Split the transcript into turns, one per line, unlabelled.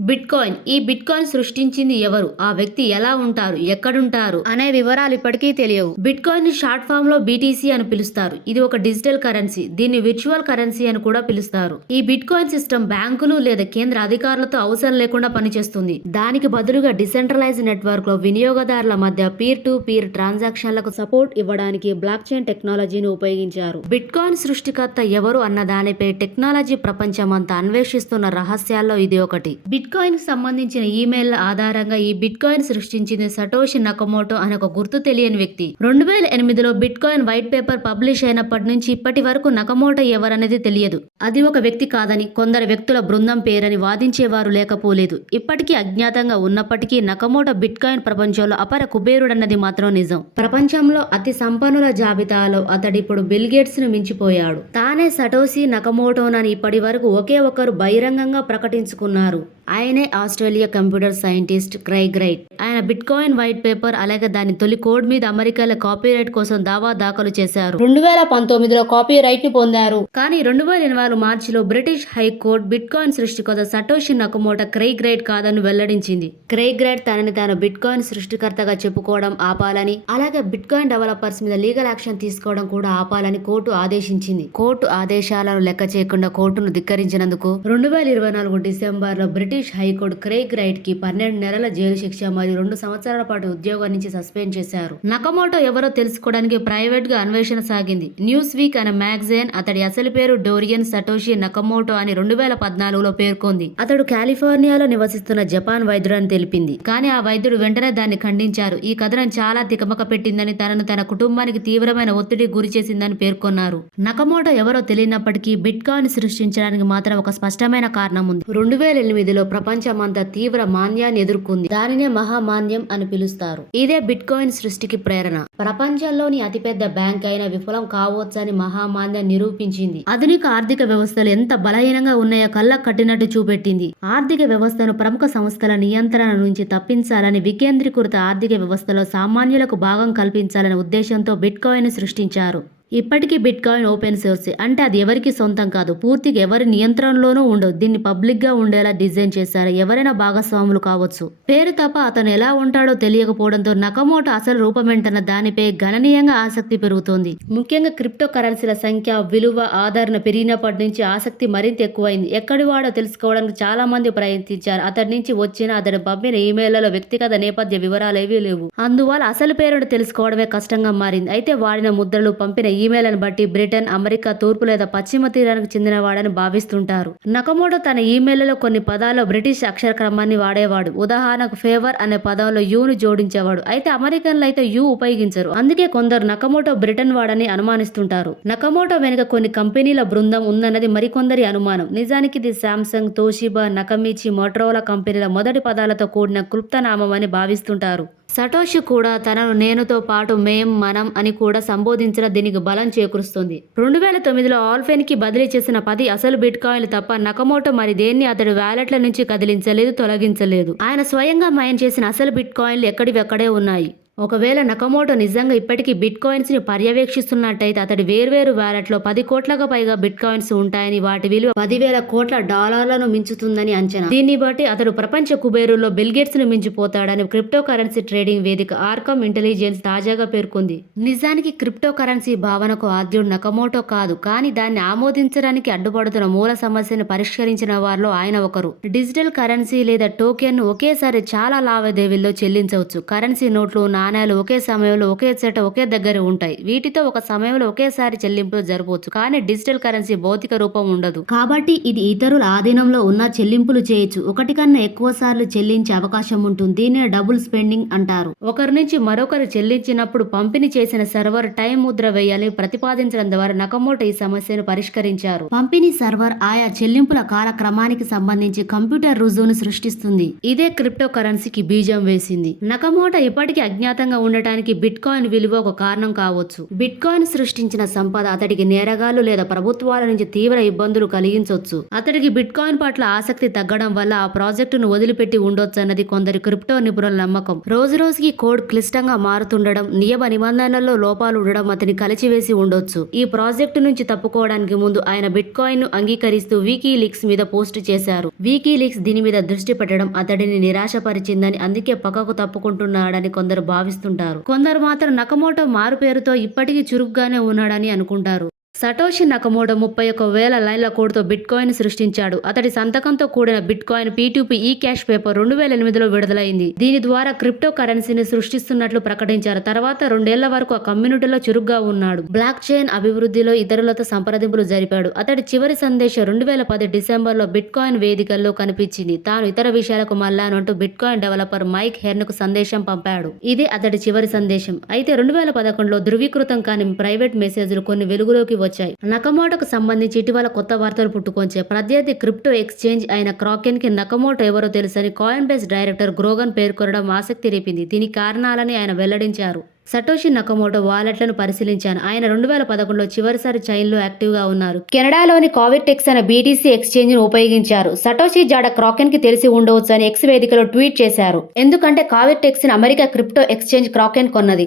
Bit coin ఈ bitcoin సృష్టించింది ఎవరు? ఆ వ్యక్తి ఎలా ఉంటారు? ఎక్కడుంటారు? అనే వివరాలు ఇప్పటికీ తెలియవు. బిట్ కాయిన్ని షార్ట్ ఫామ్లో బీటీసీ అని పిలుస్తారు. ఇది ఒక డిజిటల్ కరెన్సీ. దీన్ని విర్చువల్ కరెన్సీ అని కూడా పిలుస్తారు. ఈ బిట్ కాయిన్ సిస్టమ్ బ్యాంకులు లేదా కేంద్ర అధికారులతో అవసరం లేకుండా పనిచేస్తుంది. దానికి బదులుగా డిసెంట్రలైజ్ నెట్వర్క్లో వినియోగదారుల మధ్య పీర్ టు పీర్ ట్రాన్సాక్షన్లకు సపోర్ట్ ఇవ్వడానికి బ్లాక్ చైన్ టెక్నాలజీని ఉపయోగించారు. బిట్ కాయిన్ సృష్టికర్త ఎవరు అన్న దానిపై టెక్నాలజీ ప్రపంచం అంతా అన్వేషిస్తున్న రహస్యాల్లో ఇది ఒకటి. బిట్ బిట్కాయిన్కి సంబంధించిన ఈమెయిల్ ఆధారంగా ఈ బిట్ కాయిన్ సృష్టించింది సటోషి నకమోటో అనే ఒక గుర్తు తెలియని వ్యక్తి. రెండు వేల ఎనిమిదిలో bitcoin white paper publish అయినప్పటి నుంచి ఇప్పటి వరకు నకమోటో ఎవరనేది తెలియదు. అది ఒక వ్యక్తి కాదని కొందరు వ్యక్తుల బృందం పేరని వాదించేవారు లేకపోలేదు. ఇప్పటికీ అజ్ఞాతంగా ఉన్నప్పటికీ నకమోటో బిట్ కాయిన్ ప్రపంచంలో అపర కుబేరుడన్నది మాత్రం నిజం. ప్రపంచంలో అతి సంపన్నుల జాబితాలో అతడిప్పుడు బిల్గేట్స్ను మించిపోయాడు. తానే సటోసి నకమోటోనని ఇప్పటి వరకు ఒకే ఒకరు బహిరంగంగా ప్రకటించుకున్నారు. ఆయనే Australia computer scientist Craig Wright. ఆయన బిట్ కాయిన్ వైట్ పేపర్ అలాగే దాని తొలి కోడ్ మీద అమెరికాలో కాపీరైట్ కోసం దావా దాఖలు చేశారు. రెండు వేల పంతొమ్మిదిలో కాపీరైట్ని పొందారు. కానీ రెండు వేల ఎనిమిది మార్చిలో బ్రిటిష్ హైకోర్టు బిట్ కాయిన్ సృష్టికర్త సటోషి నకమోట క్రైగ్ రైట్ కాదని వెల్లడించింది. క్రైగ్ రైట్ తనని తాను బిట్ కాయిన్ సృష్టికర్తగా చెప్పుకోవడం ఆపాలని అలాగే బిట్ కాయిన్ డెవలపర్స్ మీద లీగల్ యాక్షన్ తీసుకోవడం కూడా ఆపాలని కోర్టు ఆదేశించింది. కోర్టు ఆదేశాలను లెక్క చేయకుండా కోర్టును ధిక్కరించినందుకు రెండు వేల ఇరవై నాలుగు డిసెంబర్లో బ్రిటిష్ హైకోర్టు క్రేగ్ రైట్కి పన్నెండు నెలల జైలు శిక్ష మరియు రెండు సంవత్సరాల పాటు ఉద్యోగం నుంచి సస్పెండ్ చేశారు. నకమోటో ఎవరో తెలుసుకోవడానికి ప్రైవేట్గా అన్వేషణ సాగింది. న్యూస్ వీక్ అనే మ్యాగజైన్ అతడి అసలు పేరు డోరియన్ సటోషి నకమోటో అని రెండు వేల పద్నాలుగులో పేర్కొంది. అతడు కాలిఫోర్నియాలో నివసిస్తున్న జపాన్ వైద్యుడని అని తెలిపింది. కానీ ఆ వైద్యుడు వెంటనే దాన్ని ఖండించారు. ఈ కథనం చాలా తికమక పెట్టిందని తనను తన కుటుంబానికి తీవ్రమైన ఒత్తిడి గురి చేసిందని పేర్కొన్నారు. నకమోటో ఎవరో తెలియనప్పటికీ బిట్ కాయిన్ సృష్టించడానికి మాత్రం ఒక స్పష్టమైన కారణం ఉంది. రెండు వేల ఎనిమిదిలో ప్రపంచమంతా తీవ్ర మాన్యాన్ని ఎదుర్కొంది. దానినే మహామాన్యం అని పిలుస్తారు. ఇదే బిట్ కాయిన్ సృష్టికి ప్రేరణ. ప్రపంచంలోని అతిపెద్ద బ్యాంక్ అయిన విఫలం కావచ్చని మహామాన్యం నిరూపించింది. ఆధునిక ఆర్థిక వ్యవస్థలు ఎంత బలహీనంగా ఉన్నాయో కళ్ళ కట్టినట్టు చూపెట్టింది. ఆర్థిక వ్యవస్థను ప్రముఖ సంస్థల నియంత్రణ నుంచి తప్పించాలని వికేంద్రీకృత ఆర్థిక వ్యవస్థలో సామాన్యులకు భాగం కల్పించాలనే ఉద్దేశంతో బిట్ కాయిన్ సృష్టించారు. ఇప్పటికీ బిట్ కాయిన్ ఓపెన్ సోర్స్ అంటే అది ఎవరికి సొంతం కాదు. పూర్తిగా ఎవరి నియంత్రణలోనూ ఉండదు. దీన్ని పబ్లిక్గా ఉండేలా డిజైన్ చేశారు. ఎవరైనా భాగస్వాములు కావచ్చు. పేరు తప్ప అతను ఎలా ఉంటాడో తెలియకపోవడంతో నకమోట అసలు రూపమేంటన్న దానిపై గణనీయంగా ఆసక్తి పెరుగుతోంది. ముఖ్యంగా క్రిప్టో కరెన్సీల సంఖ్య విలువ ఆదరణ పెరిగినప్పటి నుంచి ఆసక్తి మరింత ఎక్కువైంది. ఎక్కడి వాడో తెలుసుకోవడానికి చాలా మంది ప్రయత్నించారు. అతడి నుంచి వచ్చిన అతడు పంపిన ఈమెయిల్లో వ్యక్తిగత నేపథ్య వివరాలు ఏవీ లేవు. అందువల్ల అసలు పేరును తెలుసుకోవడమే కష్టంగా మారింది. అయితే వాడిన ముద్రలు పంపిన ఈమెయిల్ను బట్టి బ్రిటన్ అమెరికా తూర్పు లేదా పశ్చిమ తీరానికి చెందినవాడని భావిస్తుంటారు. నకమోటో తన ఈమెయిల్లో కొన్ని పదాల్లో బ్రిటిష్ అక్షర క్రమాన్ని వాడేవాడు. ఉదాహరణకు ఫేవర్ అనే పదంలో యూను జోడించేవాడు. అయితే అమెరికన్లు అయితే యూ ఉపయోగించరు. అందుకే కొందరు నకమోటో బ్రిటన్ వాడని అనుమానిస్తుంటారు. నకమోటో వెనుక కొన్ని కంపెనీల బృందం ఉందన్నది మరికొందరి అనుమానం. నిజానికి ఇది శాంసంగ్ తోషిబా నకమిచి మోటరోలా కంపెనీల మొదటి పదాలతో కూడిన క్లుప్తనామం అని భావిస్తుంటారు. సటోషి కూడా తనను నేనుతో పాటు మేం మనం అని కూడా సంబోధించడం దీనికి బలం చేకూరుస్తుంది. రెండు వేల తొమ్మిదిలో ఆల్ఫెన్కి బదిలీ చేసిన పది అసలు బిట్ కాయిన్లు తప్ప నకమోటో మరి దేన్ని అతడి వ్యాలెట్ల నుంచి కదిలించలేదు తొలగించలేదు. ఆయన స్వయంగా మైన్ చేసిన అసలు బిట్ కాయిన్లు ఎక్కడివెక్కడే ఉన్నాయి. ఒకవేళ నకమోటో నిజంగా ఇప్పటికీ బిట్ కాయిన్స్ని పర్యవేక్షిస్తున్నట్టయితే అతడి వేర్వేరు వ్యాలెట్లో పది కోట్లకు పైగా బిట్ కాయిన్స్ ఉంటాయని వాటి విలువ పదివేల కోట్ల డాలర్లను మించుతుందని అంచనా. దీన్ని బట్టి అతడు ప్రపంచ కుబేరుల్లో బిల్గేట్స్ను మించిపోతాడని క్రిప్టో కరెన్సీ ట్రేడింగ్ వేదిక ఆర్కమ్ ఇంటెలిజెన్స్ తాజాగా పేర్కొంది. నిజానికి క్రిప్టో కరెన్సీ భావనకు ఆద్యుడు నకమోటో కాదు కానీ దాన్ని ఆమోదించడానికి అడ్డుపడుతున్న మూల సమస్యను పరిష్కరించిన వారిలో ఆయన ఒకరు. డిజిటల్ కరెన్సీ లేదా టోకెన్ ఒకేసారి చాలా లావాదేవీల్లో చెల్లించవచ్చు. కరెన్సీ నోట్లు నాణేలు ఒకే సమయంలో ఒకే చోట ఒకే దగ్గర ఉంటాయి. వీటితో ఒక సమయంలో ఒకేసారి చెల్లింపులు జరపవచ్చు కానీ డిజిటల్ కరెన్సీ భౌతిక రూపం ఉండదు. కాబట్టి ఇది ఇతరుల ఆధీనంలో ఉన్న చెల్లింపులు చేయొచ్చు. ఒకటి కన్నా ఎక్కువ సార్లు చెల్లించే అవకాశం ఉంటుంది. దీనిని డబుల్ స్పెండింగ్ అంటారు. ఒకరి నుంచి మరొకరు చెల్లించినప్పుడు పంపిణీ చేసిన సర్వర్ టైం ముద్ర వేయాలని ప్రతిపాదించడం ద్వారా నకమోటో ఈ సమస్యను పరిష్కరించారు. పంపిణీ సర్వర్ ఆయా చెల్లింపుల కాలక్రమానికి సంబంధించి కంప్యూటర్ రుజువును సృష్టిస్తుంది. ఇదే క్రిప్టో కరెన్సీకి బీజం వేసింది. నకమోటో ఇప్పటికీ అజ్ఞాత ప్రఖ్యాతంగా ఉండటానికి బిట్ కాయిన్ విలువ ఒక కారణం కావచ్చు. బిట్ కాయిన్ సృష్టించిన సంపద అతడికి నేరగాళ్ళు లేదా ప్రభుత్వాల నుంచి తీవ్ర ఇబ్బందులు కలిగించవచ్చు అతడికి బిట్ కాయిన్ పట్ల ఆసక్తి తగ్గడం వల్ల ఆ ప్రాజెక్టును వదిలిపెట్టి ఉండొచ్చు అన్నది కొందరు క్రిప్టో నిపుణుల నమ్మకం. రోజు రోజుకి కోడ్ క్లిష్టంగా మారుతుండడం నియమ నిబంధనల్లో లోపాలు ఉండడం అతని కలిచివేసి ఉండొచ్చు. ఈ ప్రాజెక్టు నుంచి తప్పుకోవడానికి ముందు ఆయన బిట్ కాయిన్ను అంగీకరిస్తూ వీకీ లీక్స్ మీద పోస్ట్ చేశారు. వీకీ లీక్స్ దీని మీద దృష్టి పెట్టడం అతడిని నిరాశపరిచిందని అందుకే పక్కకు తప్పుకుంటున్నాడని కొందరు భావి భావిస్తుంటారు. కొందరు మాత్రం నకమోటో మారు పేరుతో ఇప్పటికీ చురుగ్గానే ఉన్నాడని అనుకుంటారు. సటోషి నకమోటో ముప్పై ఒక్క వేల లైన్ల కోడ్తో బిట్ కాయిన్ సృష్టించాడు. అతడి సంతకంతో కూడిన బిట్ కాయిన్ పీటూపీ ఈ క్యాష్ పేపర్ రెండు వేల ఎనిమిదిలో విడుదలైంది. దీని ద్వారా క్రిప్టో కరెన్సీని సృష్టిస్తున్నట్లు ప్రకటించారు. తర్వాత రెండేళ్ళ వరకు ఆ కమ్యూనిటీలో చురుగ్గా ఉన్నాడు. బ్లాక్ చైన్ అభివృద్ధిలో ఇతరులతో సంప్రదింపులు జరిపాడు. అతడి చివరి సందేశం రెండు వేల పది డిసెంబర్లో బిట్ కాయిన్ వేదికల్లో కనిపించింది. తాను ఇతర విషయాలకు మళ్ళానంటూ బిట్ కాయిన్ డెవలపర్ మైక్ హెర్న్కు సందేశం పంపాడు. ఇదే అతడి చివరి సందేశం. అయితే రెండు వేల పదకొండులో ధృవీకృతం కాని ప్రైవేట్ మెసేజ్లు కొన్ని వెలుగులోకి వచ్చాయి. నకమోటోకు సంబంధించి ఇటీవల కొత్త వార్తలు పుట్టుకొంచాయి. ప్రత్యర్థి క్రిప్టో ఎక్స్చేంజ్ అయిన క్రాకెన్కి నకమోటో ఎవరో తెలుసని కాయిన్ బేస్ డైరెక్టర్ గ్రోగన్ పేర్కొనడం ఆసక్తి రేపింది. దీని కారణాలని ఆయన వెల్లడించారు. సటోషి నకమోటో వాలెట్లను పరిశీలించాను. ఆయన రెండు వేల పదకొండులో చివరిసారి చైన్లో యాక్టివ్గా ఉన్నారు. కెనడాలోని కావిటెక్స్ అనే బీటీసీ ఎక్స్చేంజ్ను ఉపయోగించారు. సటోషి జాడ క్రాకెన్కి తెలిసి ఉండవచ్చు అని ఎక్స్ వేదికలో ట్వీట్ చేశారు. ఎందుకంటే కావిటెక్స్ అమెరికా క్రిప్టో ఎక్స్చేంజ్ క్రాకెన్ కొన్నది.